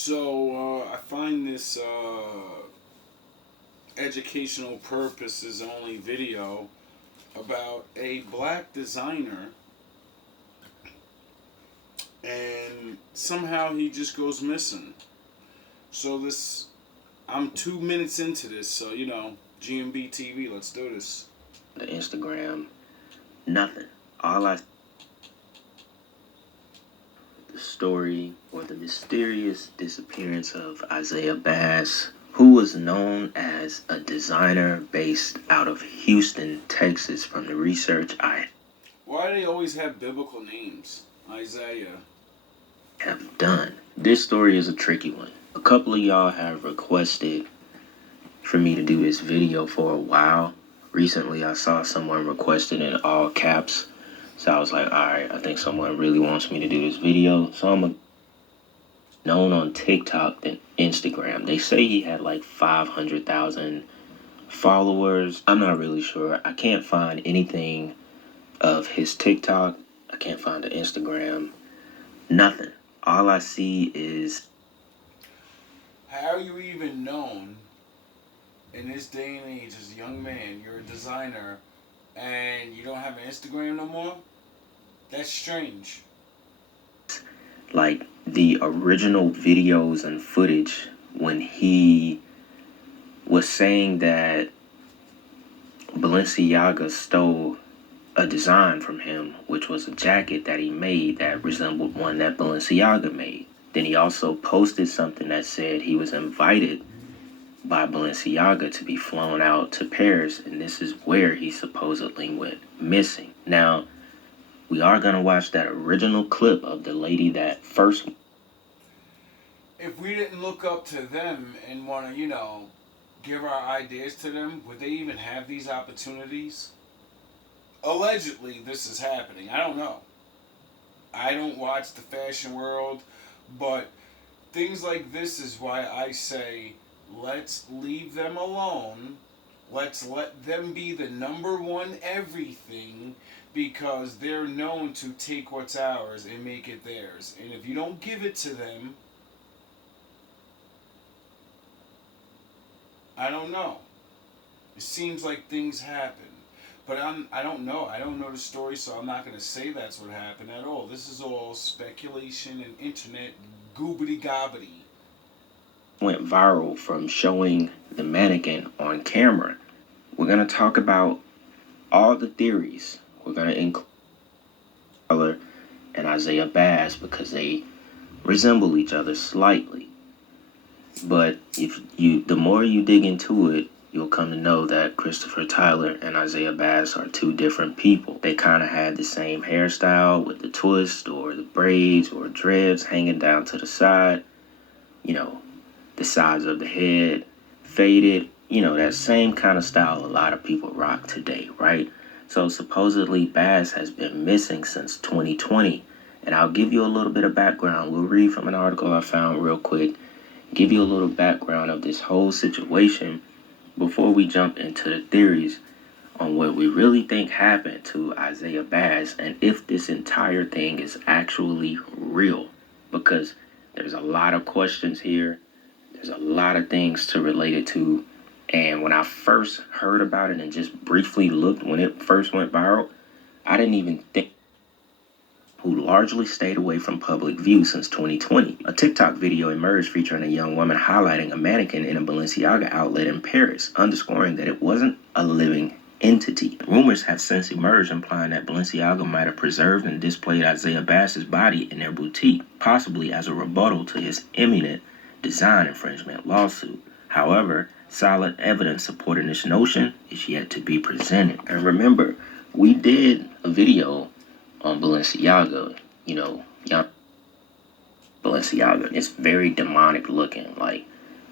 So I find this educational purposes only video about a black designer, and somehow he just goes missing. So I'm 2 minutes into this, so GMB TV, let's do this. The Instagram, nothing. All I the story or the mysterious disappearance of Isaiah Bass, who was known as a designer based out of Houston, Texas, from the research I Why do they always have biblical names? Isaiah. have done. This story is a tricky one. A couple of y'all have requested for me to do this video for a while. Recently, I saw someone requested in all caps. So I was like, alright, I think someone really wants me to do this video. So I'm known on TikTok than Instagram. They say he had like 500,000 followers. I'm not really sure. I can't find anything of his TikTok. I can't find the Instagram. Nothing. All I see is... How are you even known in this day and age as a young man? You're a designer and you don't have an Instagram no more? That's strange. like the original videos and footage when he was saying that Balenciaga stole a design from him, which was a jacket that he made that resembled one that Balenciaga made. Then he also posted something that said he was invited by Balenciaga to be flown out to Paris, and this is where he supposedly went missing. Now, we are going to watch that original clip of the lady that first... If we didn't look up to them and want to, give our ideas to them, would they even have these opportunities? Allegedly, this is happening. I don't know. I don't watch the fashion world, but things like this is why I say let's leave them alone. Let's let them be the number one everything, because they're known to take what's ours and make it theirs. And if you don't give it to them, I don't know. It seems like things happen. But I don't know. I don't know the story, so I'm not going to say that's what happened at all. This is all speculation and internet goobity gobbity. Went viral from showing the mannequin on camera. We're going to talk about all the theories. We're going to include Color and Isaiah Bass because they resemble each other slightly. But the more you dig into it, you'll come to know that Christopher Tyler and Isaiah Bass are two different people. They kind of had the same hairstyle with the twist or the braids or dreads hanging down to the side. The sides of the head faded. That same kind of style a lot of people rock today, right? So supposedly Bass has been missing since 2020. And I'll give you a little bit of background. We'll read from an article I found real quick. Give you a little background of this whole situation before we jump into the theories on what we really think happened to Isaiah Bass and if this entire thing is actually real. Because there's a lot of questions here. There's a lot of things to relate it to. And when I first heard about it and just briefly looked when it first went viral, I didn't even think, who largely stayed away from public view since 2020. A TikTok video emerged featuring a young woman highlighting a mannequin in a Balenciaga outlet in Paris, underscoring that it wasn't a living entity. Rumors have since emerged implying that Balenciaga might have preserved and displayed Isaiah Bass's body in their boutique, possibly as a rebuttal to his imminent design infringement lawsuit. However, solid evidence supporting this notion is yet to be presented. And remember, we did a video on Balenciaga, young Balenciaga. It's very demonic looking. Like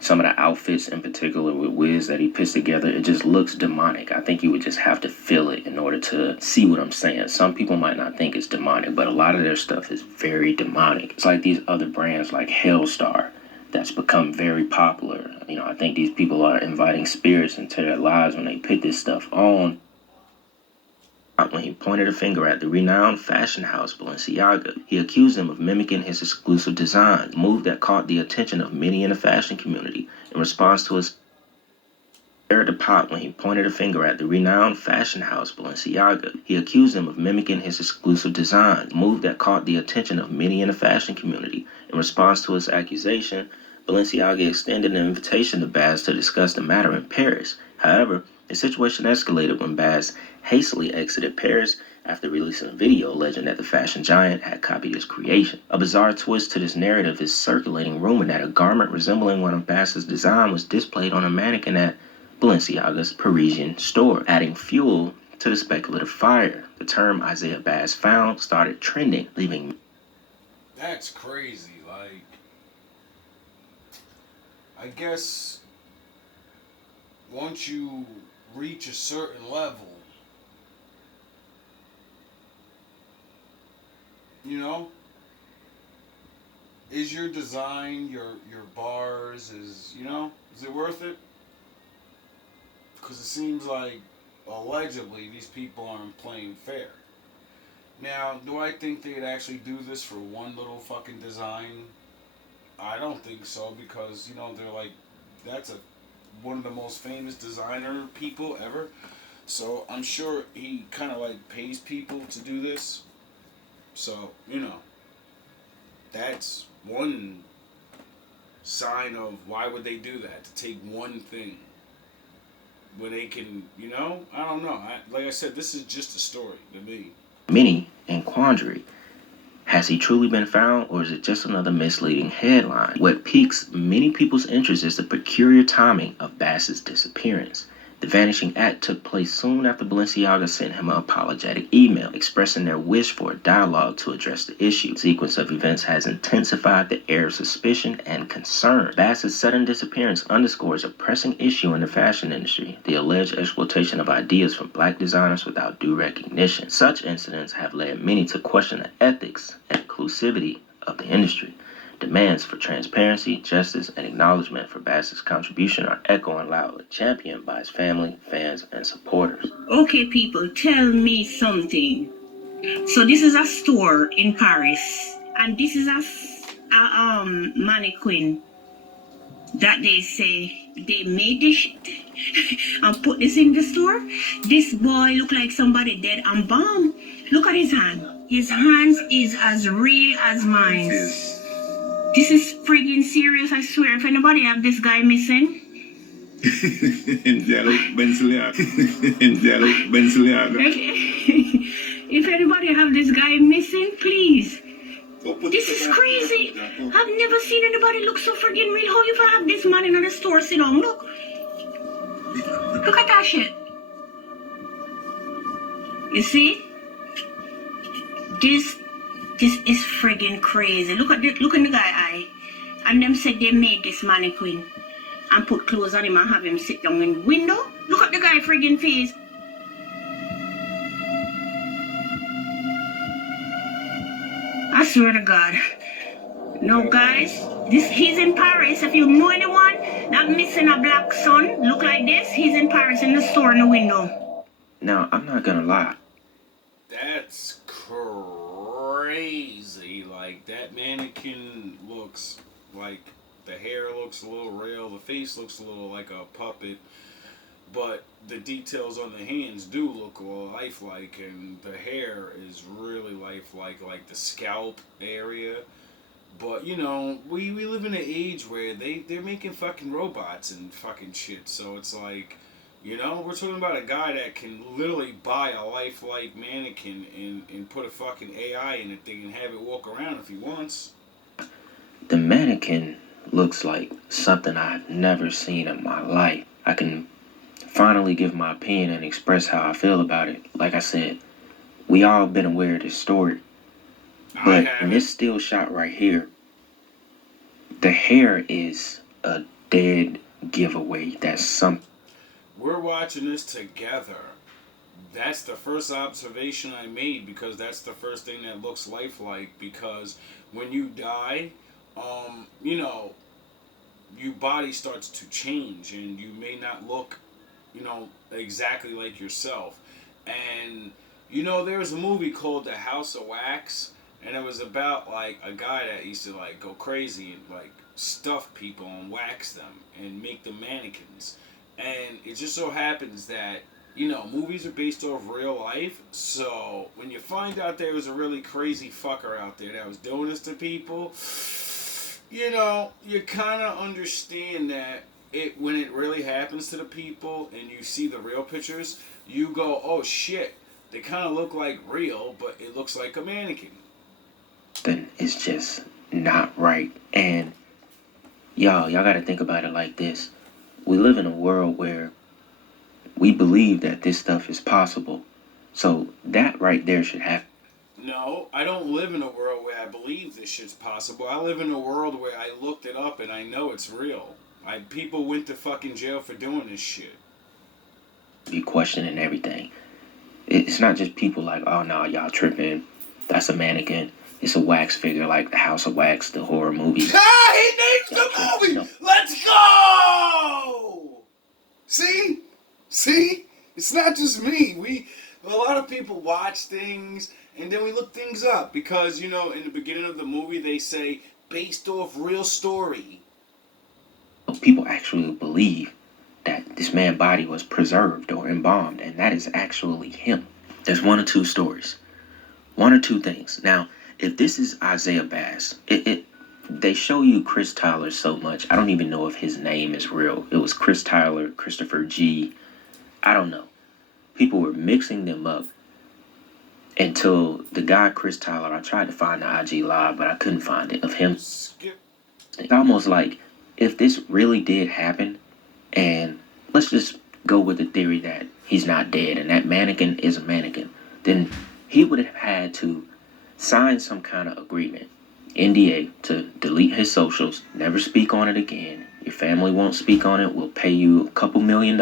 some of the outfits in particular with Wiz that he puts together, it just looks demonic. I think you would just have to feel it in order to see what I'm saying. Some people might not think it's demonic, but a lot of their stuff is very demonic. It's like these other brands like Hellstar that's become very popular. I think these people are inviting spirits into their lives when they put this stuff on. when he pointed a finger at the renowned fashion house Balenciaga. He accused them of mimicking his exclusive design, a move that caught the attention of many in the fashion community. In response to his the pot when he pointed a finger at the renowned fashion house Balenciaga. He accused them of mimicking his exclusive design, a move that caught the attention of many in the fashion community. In response to his accusation, Balenciaga extended an invitation to Baz to discuss the matter in Paris. However, the situation escalated when Baz hastily exited Paris after releasing a video alleging that the fashion giant had copied his creation. A bizarre twist to this narrative is circulating rumor that a garment resembling one of Baz's design was displayed on a mannequin at Balenciaga's Parisian store, adding fuel to the speculative fire. The term Isaiah Baz found started trending, leaving... That's crazy. Like, I guess once you reach a certain level, you know, is your design, your bars, is it worth it? Because it seems like allegedly these people aren't playing fair. Now, do I think they'd actually do this for one little fucking design? I don't think so, because they're like, that's one of the most famous designer people ever. So I'm sure he kind of like pays people to do this. So that's one sign of why would they do that, to take one thing when they can, I don't know. Like I said, this is just a story to me. Many in quandary. Has he truly been found, or is it just another misleading headline? What piques many people's interest is the peculiar timing of Baz's disappearance. The vanishing act took place soon after Balenciaga sent him an apologetic email expressing their wish for a dialogue to address the issue. The sequence of events has intensified the air of suspicion and concern. Baz's sudden disappearance underscores a pressing issue in the fashion industry, the alleged exploitation of ideas from black designers without due recognition. Such incidents have led many to question the ethics and inclusivity of the industry. Demands for transparency, justice, and acknowledgement for Baz's contribution are echoing loudly, championed by his family, fans, and supporters. Okay, people, tell me something. So this is a store in Paris, and this is a mannequin that they say they made this and put this in the store. This boy look like somebody dead and bomb. Look at his hand. His hands is as real as mine. This is friggin' serious, I swear. If anybody have this guy missing... If anybody have this guy missing, please. This is crazy. I've never seen anybody look so friggin' real. How you ever have this man in the store sit down? Look. Look at that shit. You see? This is friggin' crazy. Look in the guy eye. And them said they made this mannequin and put clothes on him and have him sit down in the window. Look at the guy friggin' face. I swear to God. No, guys, he's in Paris. If you know anyone that missing a black son look like this, he's in Paris in the store in the window. Now, I'm not gonna lie. That's crazy. Like, that mannequin looks like, the hair looks a little real, the face looks a little like a puppet, but the details on the hands do look a little lifelike, and the hair is really lifelike, like the scalp area. But we live in an age where they're making fucking robots and fucking shit, so it's like, we're talking about a guy that can literally buy a lifelike mannequin and put a fucking AI in it thing and have it walk around if he wants. The mannequin looks like something I've never seen in my life. I can finally give my opinion and express how I feel about it. Like I said, we all been aware of this story. But in this still shot right here, the hair is a dead giveaway. That's something. We're watching this together. That's the first observation I made, because that's the first thing that looks lifelike. Because when you die, your body starts to change, and you may not look, exactly like yourself. And You know, there was a movie called The House of Wax, and it was about like a guy that used to like go crazy and like stuff people and wax them and make them mannequins. And it just so happens that movies are based off real life. So when you find out there was a really crazy fucker out there that was doing this to people, you kind of understand that when it really happens to the people and you see the real pictures, you go, oh shit, they kind of look like real, but it looks like a mannequin. Then it's just not right. And y'all got to think about it like this. We live in a world where we believe that this stuff is possible. So that right there should happen. No, I don't live in a world where I believe this shit's possible. I live in a world where I looked it up and I know it's real. People went to fucking jail for doing this shit. Be questioning everything. It's not just people like, oh no, y'all tripping. That's a mannequin. It's a wax figure like the House of Wax, the horror movie. Ah, he names the movie! No. Let's go! See? It's not just me. A lot of people watch things and then we look things up because, in the beginning of the movie they say, based off real story. People actually believe that this man's body was preserved or embalmed, and that is actually him. There's one or two stories. One or two things. Now, if this is Isaiah Bass, they show you Chris Tyler so much. I don't even know if his name is real. It was Chris Tyler, Christopher G. I don't know. People were mixing them up until the guy Chris Tyler, I tried to find the IG live, but I couldn't find it, of him. It's almost like if this really did happen, and let's just go with the theory that he's not dead and that mannequin is a mannequin, then he would have had to sign some kind of agreement, NDA, to delete his socials, never speak on it again. Your family won't speak on it. We'll pay you a couple $1 million.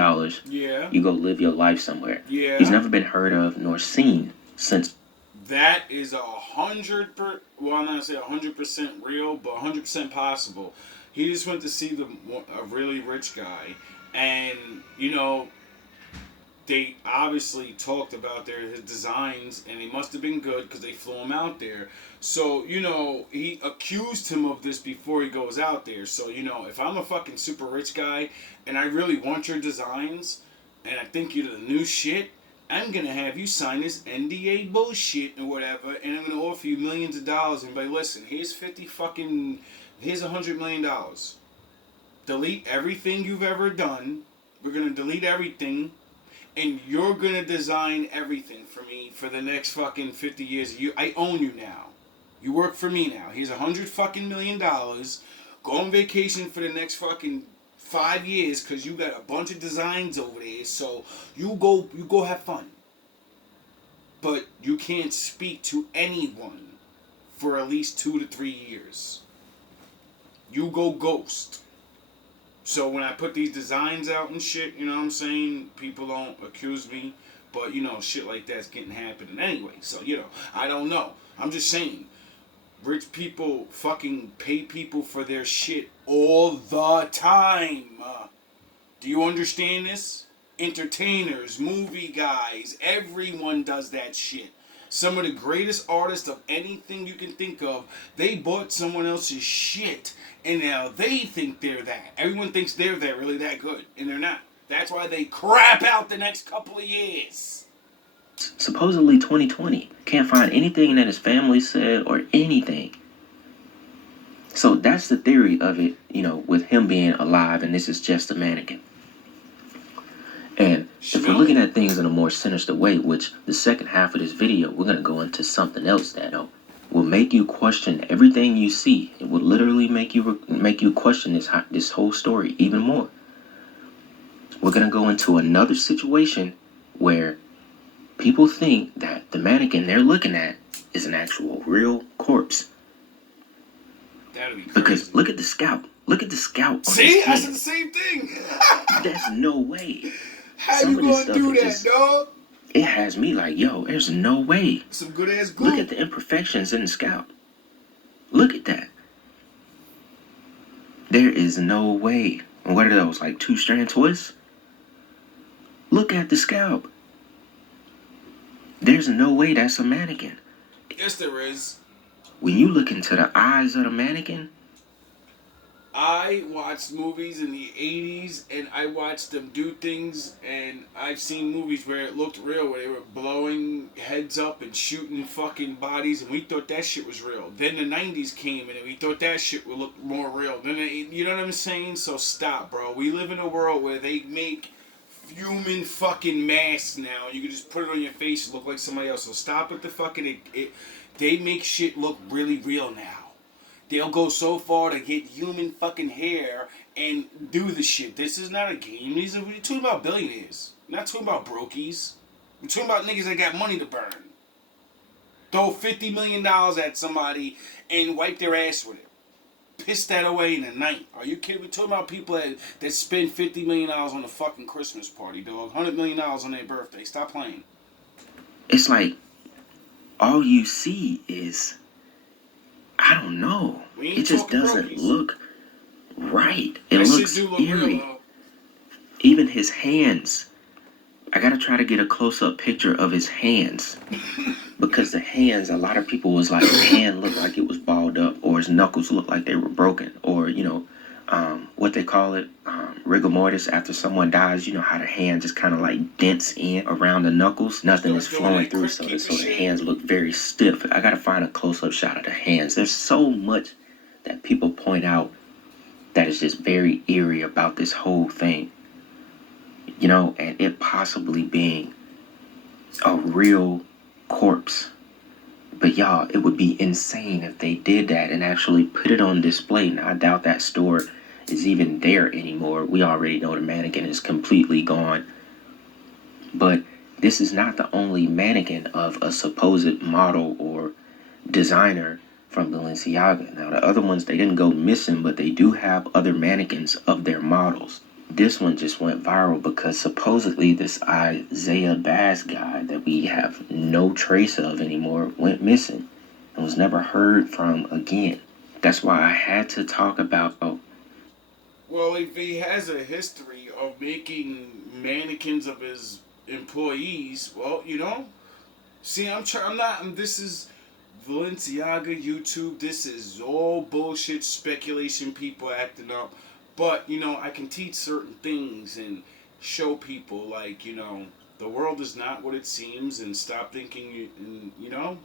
Yeah. You go live your life somewhere. Yeah. He's never been heard of nor seen since. That is 100%. Well, I'm not gonna say 100% real, but 100% possible. He just went to see a really rich guy, and they obviously talked about his designs, and they must have been good because they flew him out there. So, he accused him of this before he goes out there. So, if I'm a fucking super rich guy and I really want your designs and I think you're the new shit, I'm going to have you sign this NDA bullshit or whatever, and I'm going to offer you millions of dollars and be like, listen, here's $100 million. Delete everything you've ever done. We're going to delete everything. And you're going to design everything for me for the next fucking 50 years. I own you now. You work for me now. Here's $100 million. Go on vacation for the next fucking 5 years because you got a bunch of designs over there. So you go have fun. But you can't speak to anyone for at least 2 to 3 years. You go ghost. So when I put these designs out and shit, you know what I'm saying? People don't accuse me. But, shit like that's getting happening anyway. So, I don't know. I'm just saying. Rich people fucking pay people for their shit all the time. Do you understand this? Entertainers, movie guys, everyone does that shit. Some of the greatest artists of anything you can think of, they bought someone else's shit. And now they think they're that. Everyone thinks they're really that good. And they're not. That's why they crap out the next couple of years. Supposedly 2020. Can't find anything that his family said or anything. So that's the theory of it, with him being alive and this is just a mannequin. And if we're looking at things in a more sinister way, which the second half of this video, we're going to go into something else that will make you question everything you see. It will literally make you question this whole story even more. We're going to go into another situation where people think that the mannequin they're looking at is an actual real corpse. That'd be crazy. Because look at the scalp. Look at the scalp. See? I said the same thing. There's no way. How you gonna do that, dog? It has me like, yo, there's no way. Some good ass glue. Look at the imperfections in the scalp. Look at that. There is no way. What are those, like 2-strand twists? Look at the scalp. There's no way that's a mannequin. Yes, there is. When you look into the eyes of the mannequin, I watched movies in the 80s and I watched them do things, and I've seen movies where it looked real, where they were blowing heads up and shooting fucking bodies, and we thought that shit was real. Then the 90s came and we thought that shit would look more real. Then you know what I'm saying? So stop, bro. We live in a world where they make human fucking masks now. You can just put it on your face and look like somebody else. So stop with the fucking... They make shit look really real now. They'll go so far to get human fucking hair and do the shit. This is not a game. We're talking about billionaires. We're not talking about brokies. We're talking about niggas that got money to burn. Throw $50 million at somebody and wipe their ass with it. Piss that away in the night. Are you kidding? We're talking about people that spend $50 million on a fucking Christmas party, dog. $100 million on their birthday. Stop playing. it's like all you see is, I don't know. It just doesn't look right. It looks eerie. Even his hands. I gotta try to get a close-up picture of his hands. Because the hands, a lot of people was like, his hand looked like it was balled up, or his knuckles looked like they were broken, or, you know, what they call it, rigor mortis, after someone dies, you know how the hand just kind of like dents in around the knuckles. Nothing is flowing through, so the hands look very stiff. I gotta find a close-up shot of the hands. There's so much that people point out that is just very eerie about this whole thing. You know, and it possibly being a real corpse. But y'all, it would be insane if they did that and actually put it on display. Now, I doubt that store is even there anymore. We already know the mannequin is completely gone. But this is not the only mannequin of a supposed model or designer from Balenciaga. Now, the other ones, they didn't go missing, but they do have other mannequins of their models. This one just went viral because supposedly this Isaiah Bass guy that we have no trace of anymore went missing and was never heard from again. That's why I had to talk about... Well, if he has a history of making mannequins of his employees, well, you know, see, this is Balenciaga, YouTube, this is all bullshit speculation, people acting up. But, you know, I can teach certain things and show people, like, you know, the world is not what it seems, and stop thinking, and, you know,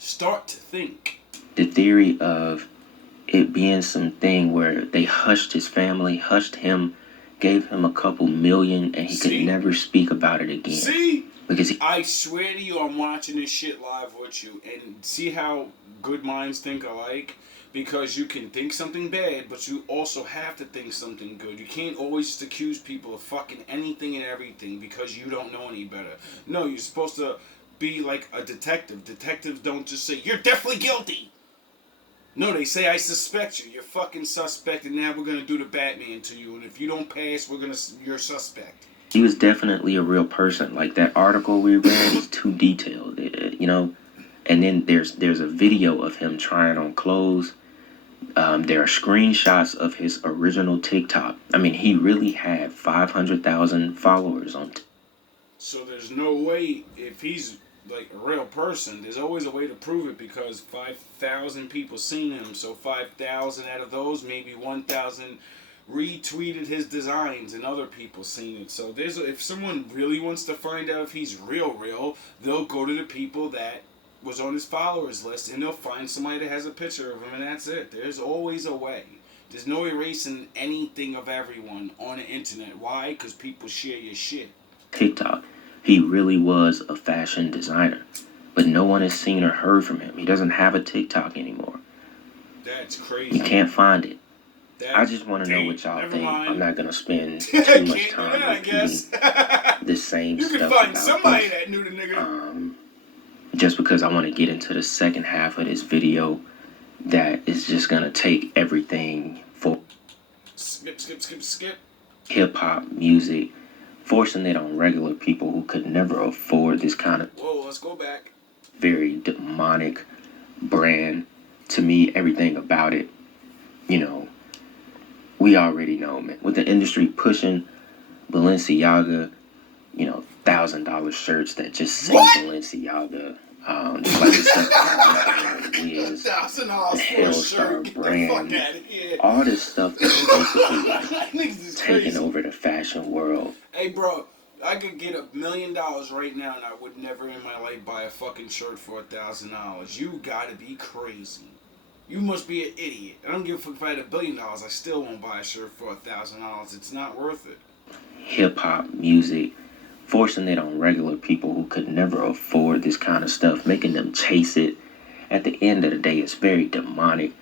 start to think. The theory of it being something where they hushed his family, hushed him, gave him a couple million, and he could never speak about it again. See? Because I swear to you, I'm watching this shit live with you, and see how good minds think alike? Because you can think something bad, but you also have to think something good. You can't always just accuse people of fucking anything and everything because you don't know any better. No, you're supposed to be like a detective. Detectives don't just say, you're definitely guilty. No, they say, I suspect you. You're fucking suspect, and now we're going to do the Batman to you. And if you don't pass, you're suspect. He was definitely a real person. Like that article we read was too detailed, you know? And then there's a video of him trying on clothes. There are screenshots of his original TikTok. I mean, he really had 500,000 followers on TikTok. So there's no way, if he's like a real person, there's always a way to prove it because 5,000 people seen him. So 5,000 out of those, maybe 1,000 retweeted his designs and other people seen it. So if someone really wants to find out if he's real, they'll go to the people that was on his followers list, and they'll find somebody that has a picture of him, and that's it. There's always a way. There's no erasing anything of everyone on the internet. Why? Because people share your shit. TikTok. He really was a fashion designer, but no one has seen or heard from him. He doesn't have a TikTok anymore. That's crazy. You can't find it. I just want to know what y'all think. I'm not going to spend too much time repeating the same stuff. You can find somebody that knew the nigga. Just because I want to get into the second half of this video that is just going to take everything for skip hip-hop music, forcing it on regular people who could never afford this kind of let's go back. Very demonic brand. To me, everything about it, you know, we already know, man. With the industry pushing Balenciaga, you know, $1,000 shirts that just say What? Balenciaga. Just like the stuff that Wiz, $1,000 the for a Hellstar shirt. Get the fuck brand, out of here. all this stuff is basically like Niggas is taking crazy. over the fashion world. Hey, bro, I could get $1 million right now, and I would never in my life buy a fucking shirt for $1,000. You gotta be crazy. You must be an idiot. I don't give a fuck if I had $1 billion. I still won't buy a shirt for $1,000. It's not worth it. Hip hop music, forcing it on regular people who could never afford this kind of stuff, making them chase it. At the end of the day, it's very demonic.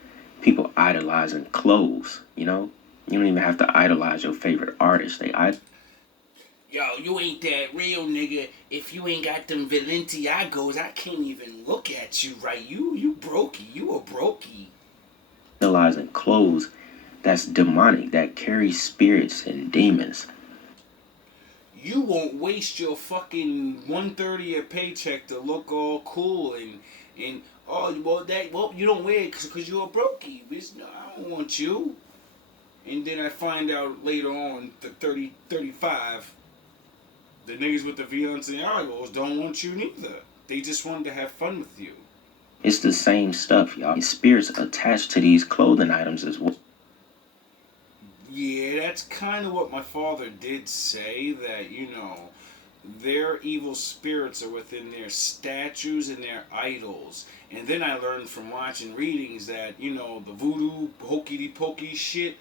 People idolizing clothes, you know? You don't even have to idolize your favorite artist. Yo, you ain't that real, nigga. If you ain't got them Balenciagos, I can't even look at you right. You brokey. You a brokey. Idolizing clothes that's demonic, that carries spirits and demons. You won't waste your fucking $130 a paycheck to look all cool and oh well you don't wear it because you're a brokey. Bitch, no, I don't want you. And then I find out later on, the 35, the niggas with the Balenciagos don't want you neither. They just wanted to have fun with you. It's the same stuff, y'all. Spirits attached to these clothing items as well. Yeah, that's kind of what my father did say, that, their evil spirits are within their statues and their idols. And then I learned from watching readings that, the voodoo, hokey-pokey shit,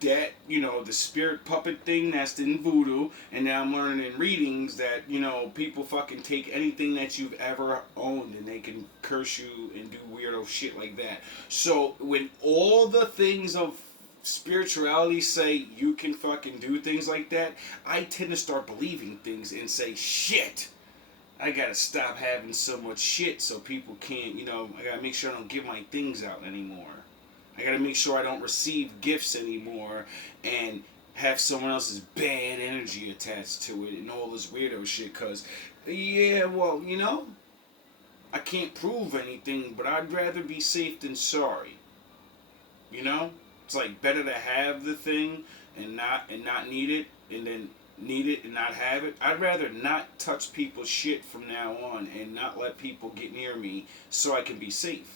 that, the spirit puppet thing, that's in voodoo. And now I'm learning in readings that, people fucking take anything that you've ever owned and they can curse you and do weirdo shit like that. So when all the things of spirituality say you can fucking do things like that, I tend to start believing things and say, shit, I gotta stop having so much shit so people can't, I gotta make sure I don't give my things out anymore. I gotta make sure I don't receive gifts anymore and have someone else's bad energy attached to it and all this weirdo shit, cause, yeah, well, I can't prove anything, but I'd rather be safe than sorry. It's like better to have the thing and not need it, and then need it and not have it. I'd rather not touch people's shit from now on and not let people get near me so I can be safe.